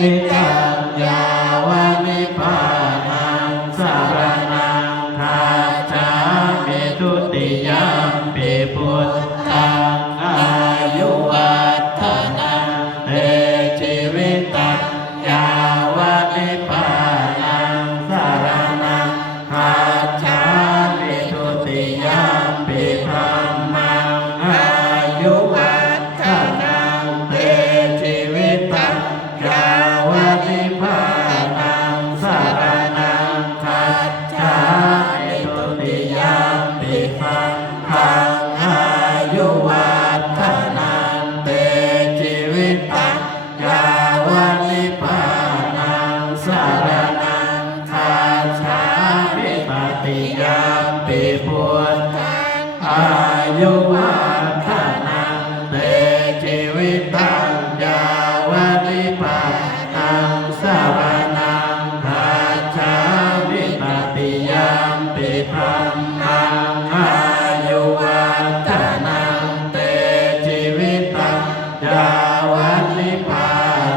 นิจังยาวานิพานังสารนังคาจามิทุติยามปิพุทธ ติพุทธงอายุวัฒนังเตชีวิตังยาวริปันังสารนังพระชาวิตติยามติพรมนังอายุวัฒนังเตชีวิตังยาวริปั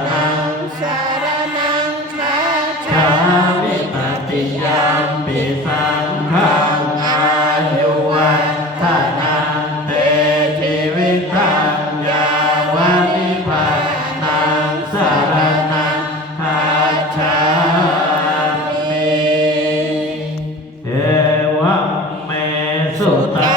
นังสารนังพระชาวิตติยา তা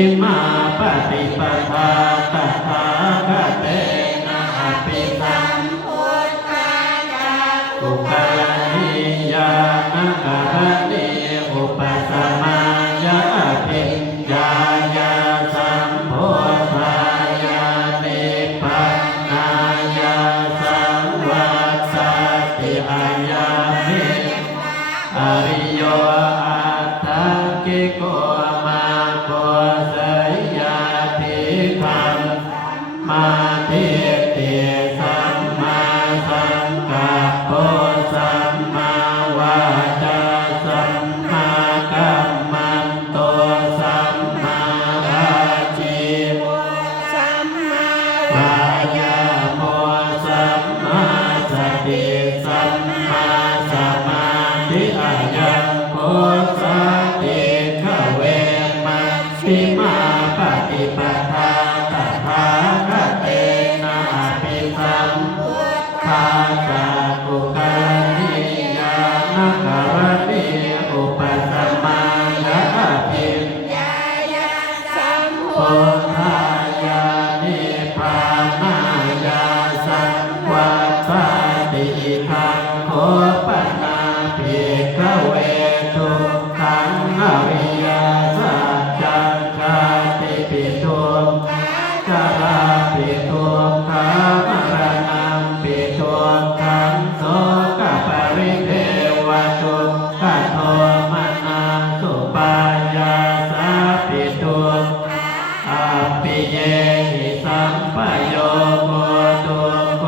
ิมาปฏิปทาตถาคเตนะปิสัมพุทธายาอุปาณิยานะหะเนอุปสมายาภิญายาสัมพุทธายาเนปัญายาสัมวัสสติอายามิอริโย Amen. for